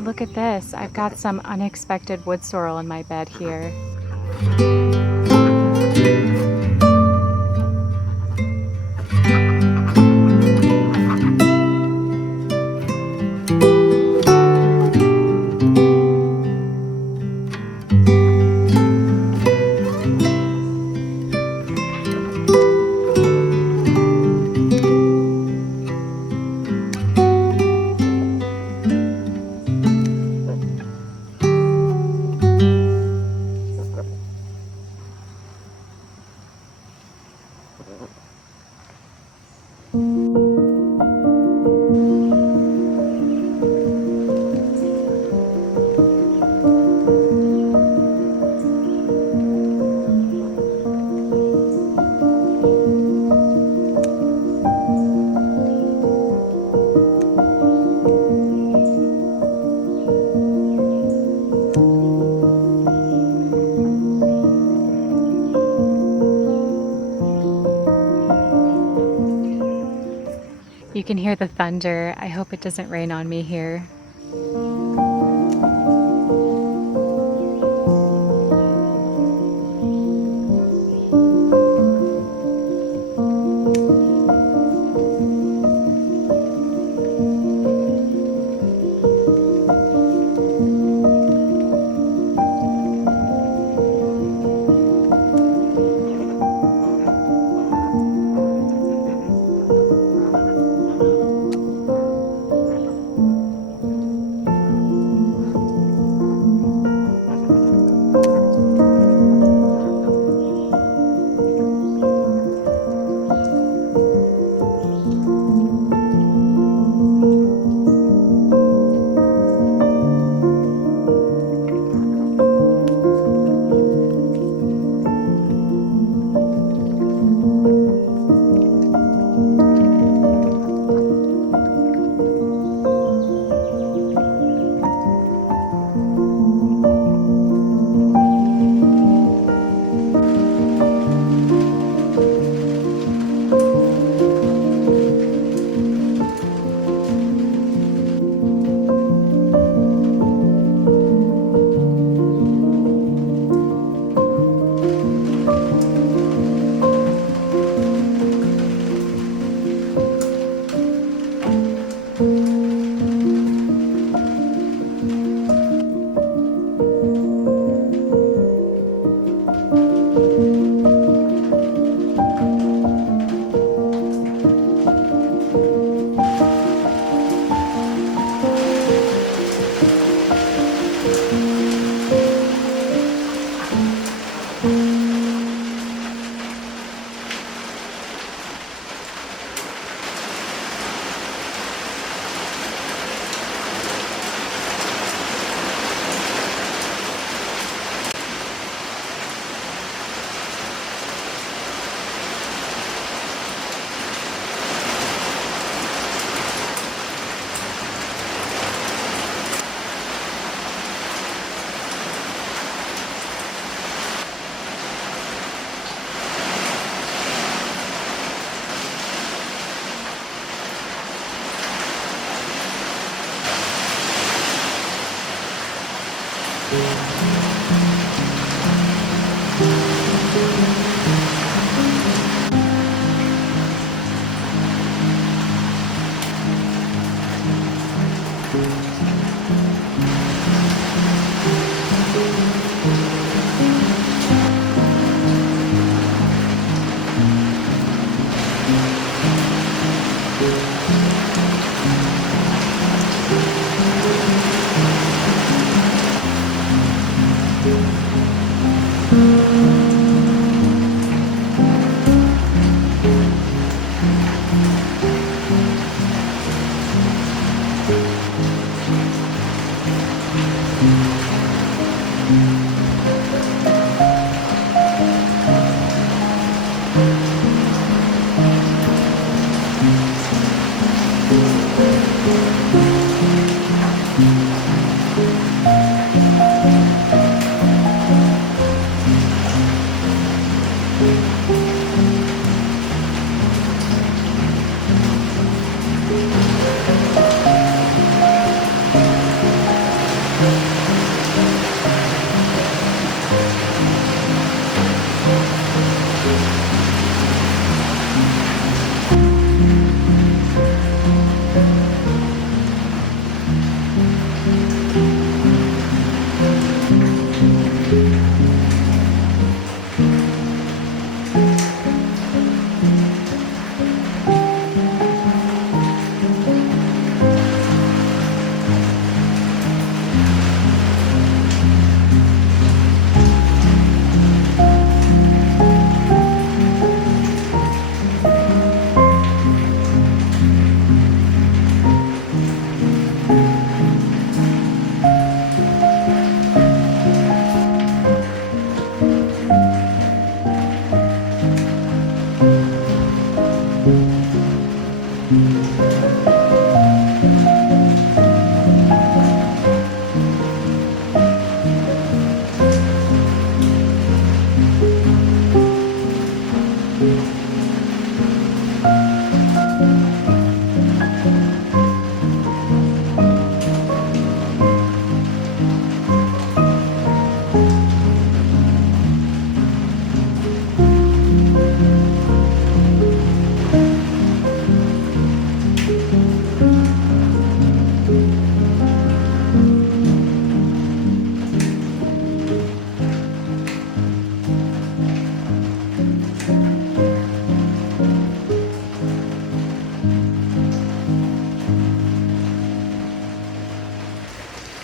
Look at this. I've got some unexpected wood sorrel in my bed here. You can hear the thunder. I hope it doesn't rain on me here.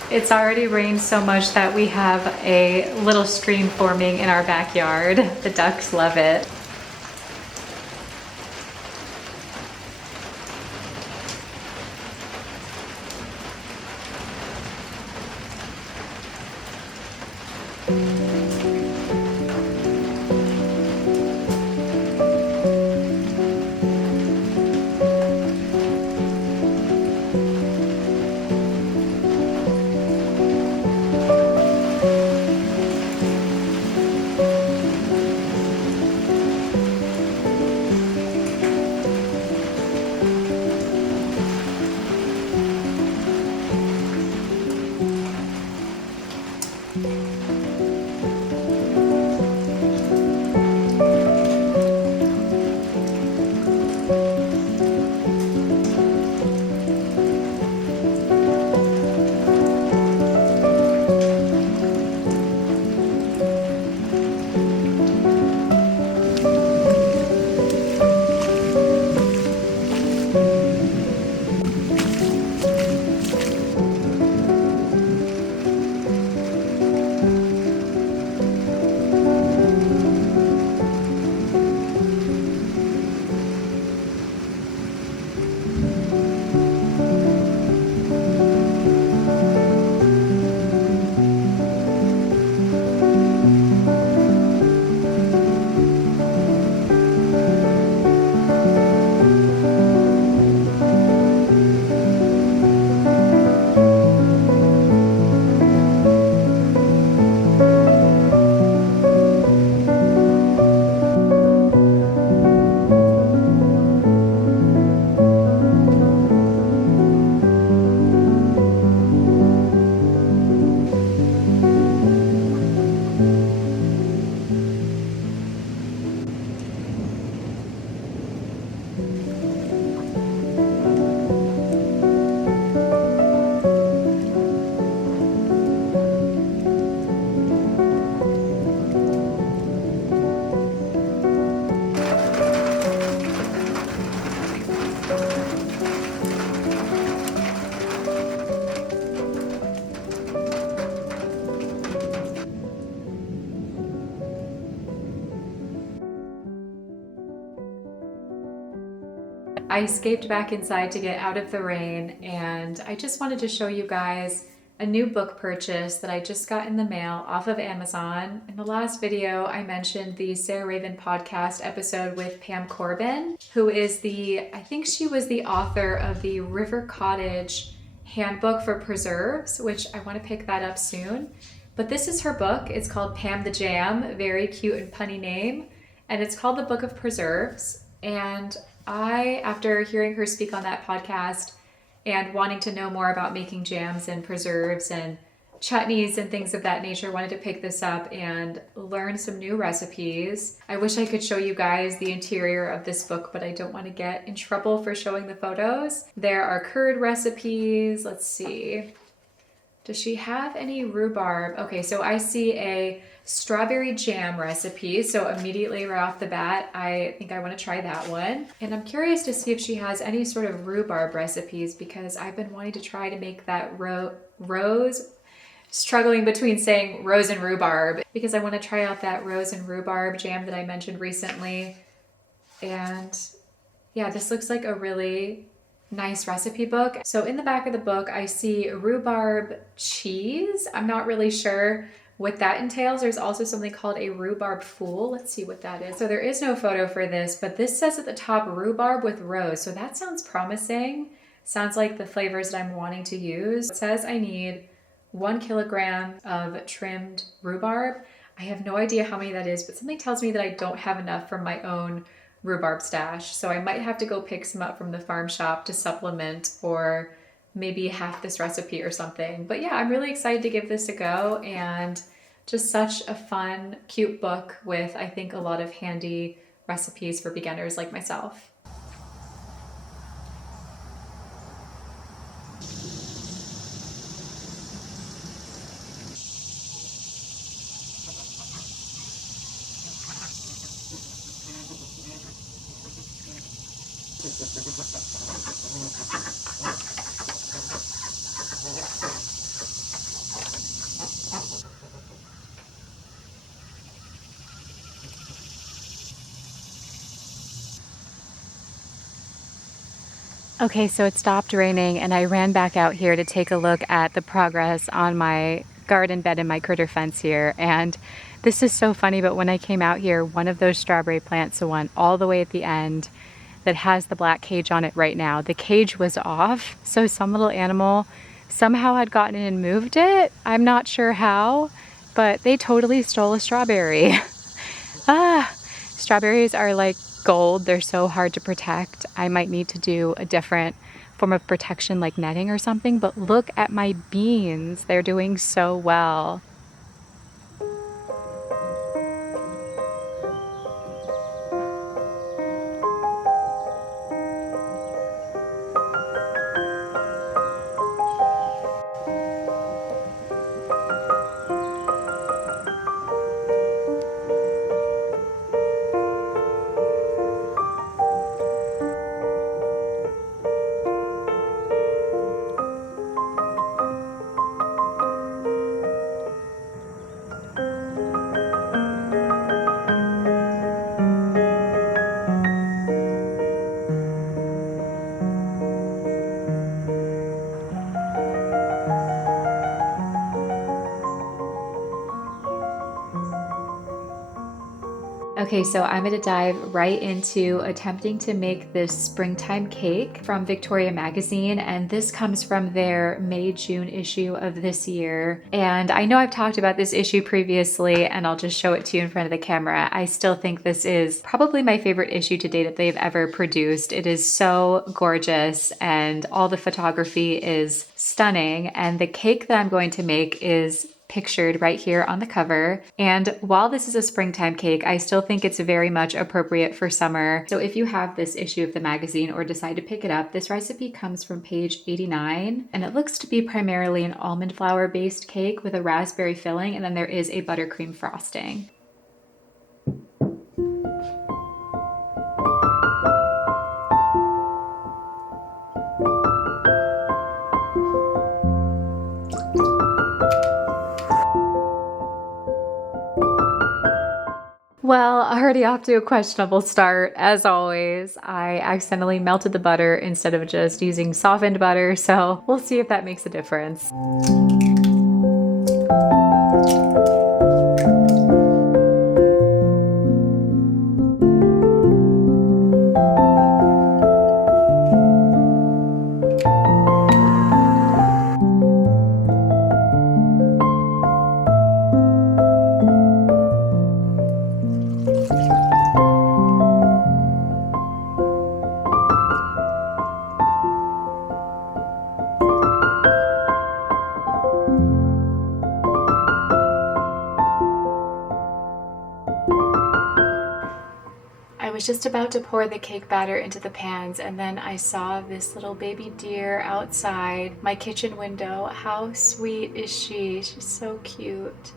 It's already rained so much that we have a little stream forming in our backyard. The ducks love it. I escaped back inside to get out of the rain, and I just wanted to show you guys a new book purchase that I just got in the mail off of Amazon. In the last video, I mentioned the Sarah Raven podcast episode with Pam Corbin, who is I think she was the author of the River Cottage Handbook for Preserves, which I want to pick that up soon. But this is her book. It's called Pam the Jam, very cute and punny name. And it's called The Book of Preserves. And after hearing her speak on that podcast and wanting to know more about making jams and preserves and chutneys and things of that nature, wanted to pick this up and learn some new recipes. I wish I could show you guys the interior of this book, but I don't want to get in trouble for showing the photos. There are curd recipes. Let's see. Does she have any rhubarb? Okay, so I see a strawberry jam recipe. So immediately right off the bat, I think I want to try that one. And I'm curious to see if she has any sort of rhubarb recipes, because I've been wanting to try to make that struggling between saying rose and rhubarb, because I want to try out that rose and rhubarb jam that I mentioned recently. And yeah, this looks like a really nice recipe book. So in the back of the book, I see rhubarb cheese. I'm not really sure what that entails. There's also something called a rhubarb fool. Let's see what that is. So there is no photo for this, but this says at the top rhubarb with rose. So that sounds promising. Sounds like the flavors that I'm wanting to use. It says I need 1 kilogram of trimmed rhubarb. I have no idea how many that is, but something tells me that I don't have enough from my own rhubarb stash. So I might have to go pick some up from the farm shop to supplement, or maybe half this recipe or something. But yeah, I'm really excited to give this a go, and just such a fun, cute book with, I think, a lot of handy recipes for beginners like myself. Okay, so it stopped raining and I ran back out here to take a look at the progress on my garden bed and my critter fence here. And this is so funny, but when I came out here, one of those strawberry plants, the one all the way at the end that has the black cage on it right now, the cage was off. So some little animal somehow had gotten in and moved it. I'm not sure how, but they totally stole a strawberry. Strawberries are like gold. They're so hard to protect. I might need to do a different form of protection like netting or something, but look at my beans. They're doing so well. Okay, so I'm gonna dive right into attempting to make this springtime cake from Victoria Magazine, and this comes from their May-June issue of this year. And I know I've talked about this issue previously, and I'll just show it to you in front of the camera. I still think this is probably my favorite issue to date that they've ever produced. It is so gorgeous, and all the photography is stunning, and the cake that I'm going to make is pictured right here on the cover. And while this is a springtime cake, I still think it's very much appropriate for summer. So if you have this issue of the magazine or decide to pick it up, this recipe comes from page 89, and it looks to be primarily an almond flour based cake with a raspberry filling, and then there is a buttercream frosting. Well, already off to a questionable start, as always. I accidentally melted the butter instead of just using softened butter, so we'll see if that makes a difference. I was just about to pour the cake batter into the pans, and then I saw this little baby deer outside my kitchen window. How sweet is she? She's so cute.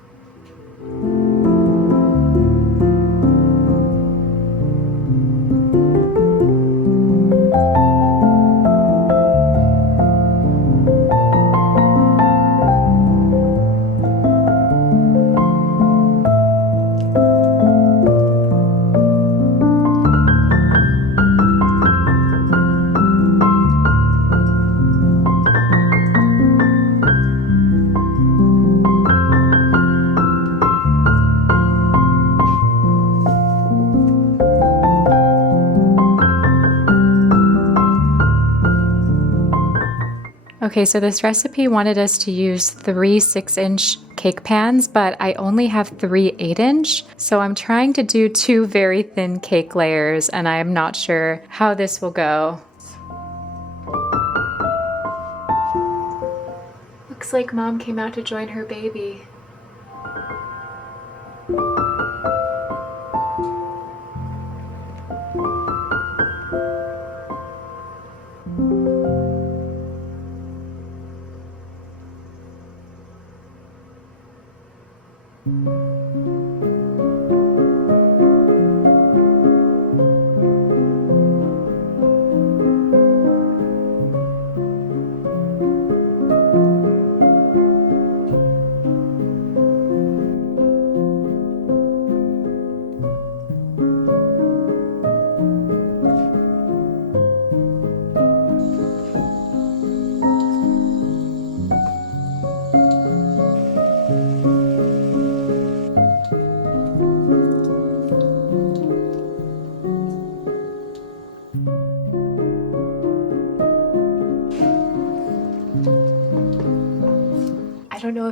Okay, so this recipe wanted us to use 3 6-inch cake pans, but I only have 3 8-inch. So I'm trying to do 2 very thin cake layers, and I'm not sure how this will go. Looks like Mom came out to join her baby.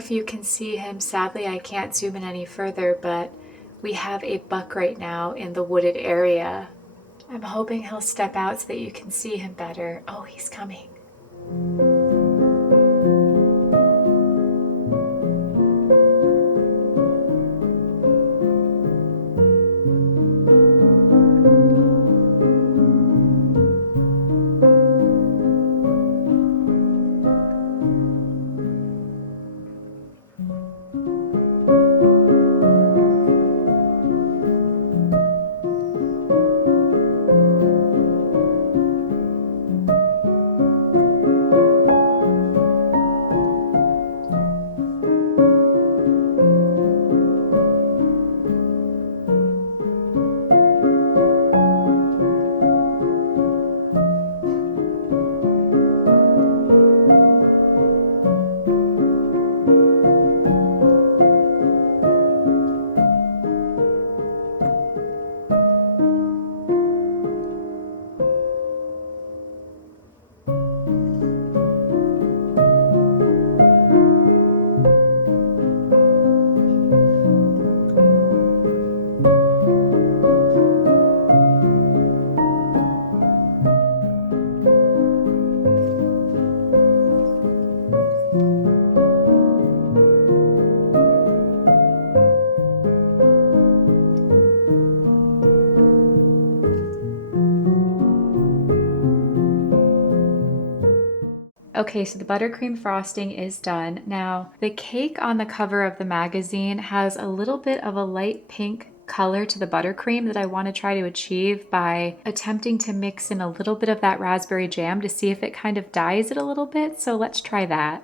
if you can see him. Sadly, I can't zoom in any further, but we have a buck right now in the wooded area. I'm hoping he'll step out so that you can see him better. Oh, he's coming. Okay, so the buttercream frosting is done. Now, the cake on the cover of the magazine has a little bit of a light pink color to the buttercream that I want to try to achieve by attempting to mix in a little bit of that raspberry jam to see if it kind of dyes it a little bit. So let's try that.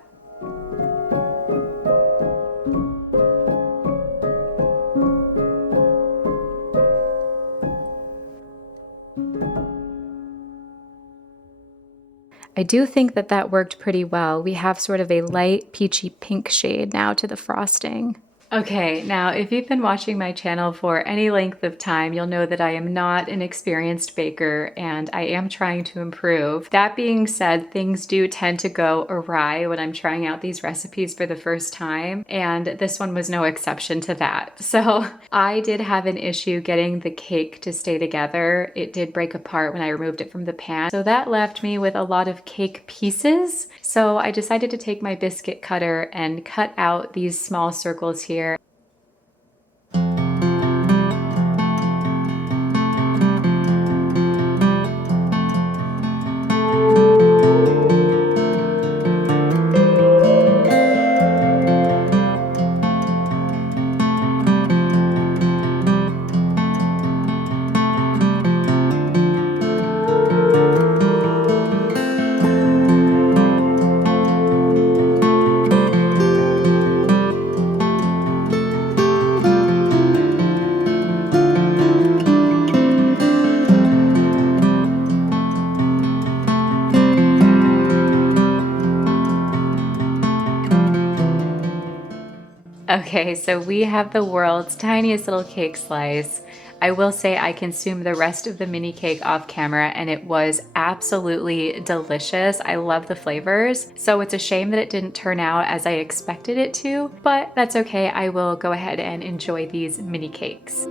I do think that that worked pretty well. We have sort of a light peachy pink shade now to the frosting. Okay, now if you've been watching my channel for any length of time, you'll know that I am not an experienced baker and I am trying to improve. That being said, things do tend to go awry when I'm trying out these recipes for the first time, and this one was no exception to that. So I did have an issue getting the cake to stay together. It did break apart when I removed it from the pan. So that left me with a lot of cake pieces. So I decided to take my biscuit cutter and cut out these small circles here. Okay, so we have the world's tiniest little cake slice. I will say I consumed the rest of the mini cake off camera and it was absolutely delicious. I love the flavors. So it's a shame that it didn't turn out as I expected it to, but that's okay. I will go ahead and enjoy these mini cakes.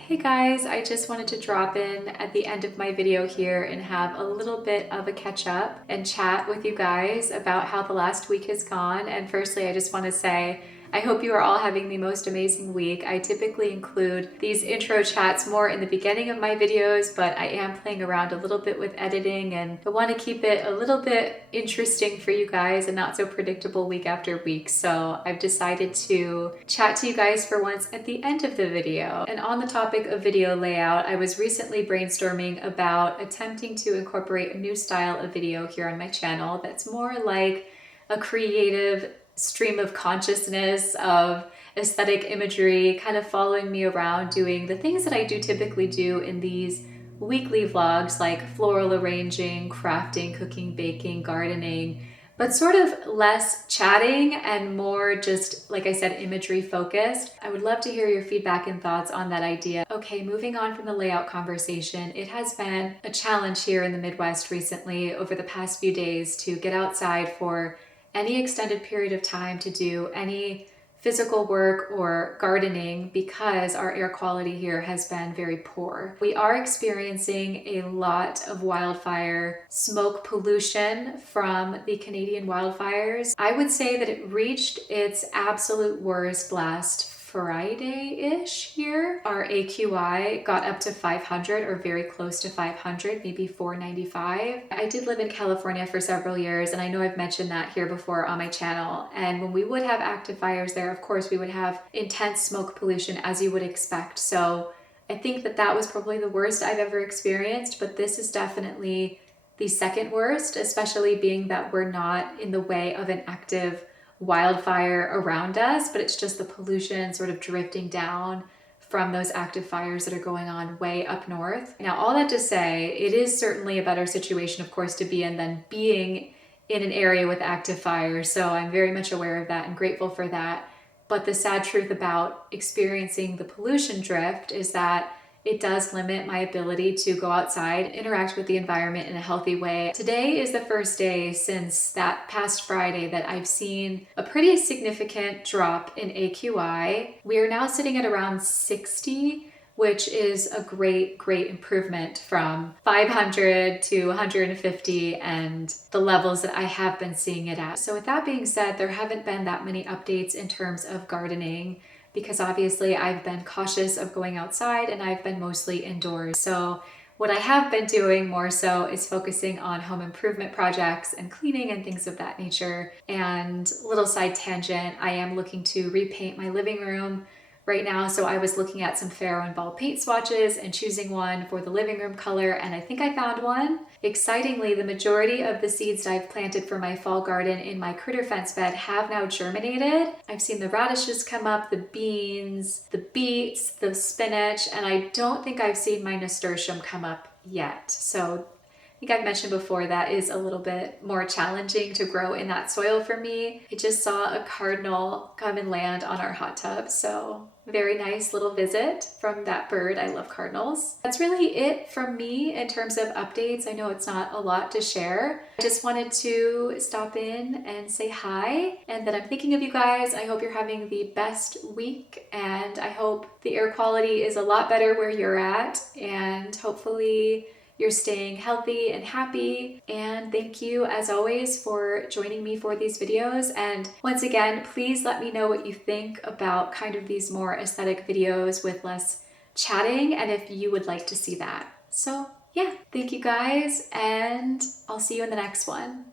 Hey guys, I just wanted to drop in at the end of my video here and have a little bit of a catch up and chat with you guys about how the last week has gone. And firstly, I just want to say I hope you are all having the most amazing week. I typically include these intro chats more in the beginning of my videos, but I am playing around a little bit with editing and I want to keep it a little bit interesting for you guys and not so predictable week after week. So I've decided to chat to you guys for once at the end of the video. And on the topic of video layout, I was recently brainstorming about attempting to incorporate a new style of video here on my channel that's more like a creative stream of consciousness of aesthetic imagery, kind of following me around doing the things that I do typically do in these weekly vlogs like floral arranging, crafting, cooking, baking, gardening, but sort of less chatting and more just, like I said, imagery focused. I would love to hear your feedback and thoughts on that idea. Okay, moving on from the layout conversation, it has been a challenge here in the Midwest recently over the past few days to get outside for any extended period of time to do any physical work or gardening because our air quality here has been very poor. We are experiencing a lot of wildfire smoke pollution from the Canadian wildfires. I would say that it reached its absolute worst last Friday-ish here. Our AQI got up to 500 or very close to 500, maybe 495. I did live in California for several years, and I know I've mentioned that here before on my channel. And when we would have active fires there, of course, we would have intense smoke pollution as you would expect. So I think that that was probably the worst I've ever experienced, but this is definitely the second worst, especially being that we're not in the way of an active wildfire around us, but it's just the pollution sort of drifting down from those active fires that are going on way up north. Now, all that to say, it is certainly a better situation, of course, to be in than being in an area with active fires. So I'm very much aware of that and grateful for that. But the sad truth about experiencing the pollution drift is that it does limit my ability to go outside, interact with the environment in a healthy way. Today is the first day since that past Friday that I've seen a pretty significant drop in AQI. We are now sitting at around 60, which is a great improvement from 500 to 150 and the levels that I have been seeing it at. So with that being said, there haven't been that many updates in terms of gardening, because obviously I've been cautious of going outside and I've been mostly indoors. So what I have been doing more so is focusing on home improvement projects and cleaning and things of that nature. And little side tangent, I am looking to repaint my living room right now. So I was looking at some Faro and Ball paint swatches and choosing one for the living room color, and I think I found one. Excitingly, the majority of the seeds that I've planted for my fall garden in my critter fence bed have now germinated. I've seen the radishes come up, the beans, the beets, the spinach, and I don't think I've seen my nasturtium come up yet. So I think I've mentioned before that is a little bit more challenging to grow in that soil for me. I just saw a cardinal come and land on our hot tub, so very nice little visit from that bird. I love cardinals. That's really it from me in terms of updates. I know it's not a lot to share. I just wanted to stop in and say hi and that I'm thinking of you guys. I hope you're having the best week and I hope the air quality is a lot better where you're at and hopefully you're staying healthy and happy. And thank you as always for joining me for these videos. And once again, please let me know what you think about kind of these more aesthetic videos with less chatting and if you would like to see that. So yeah, thank you guys and I'll see you in the next one.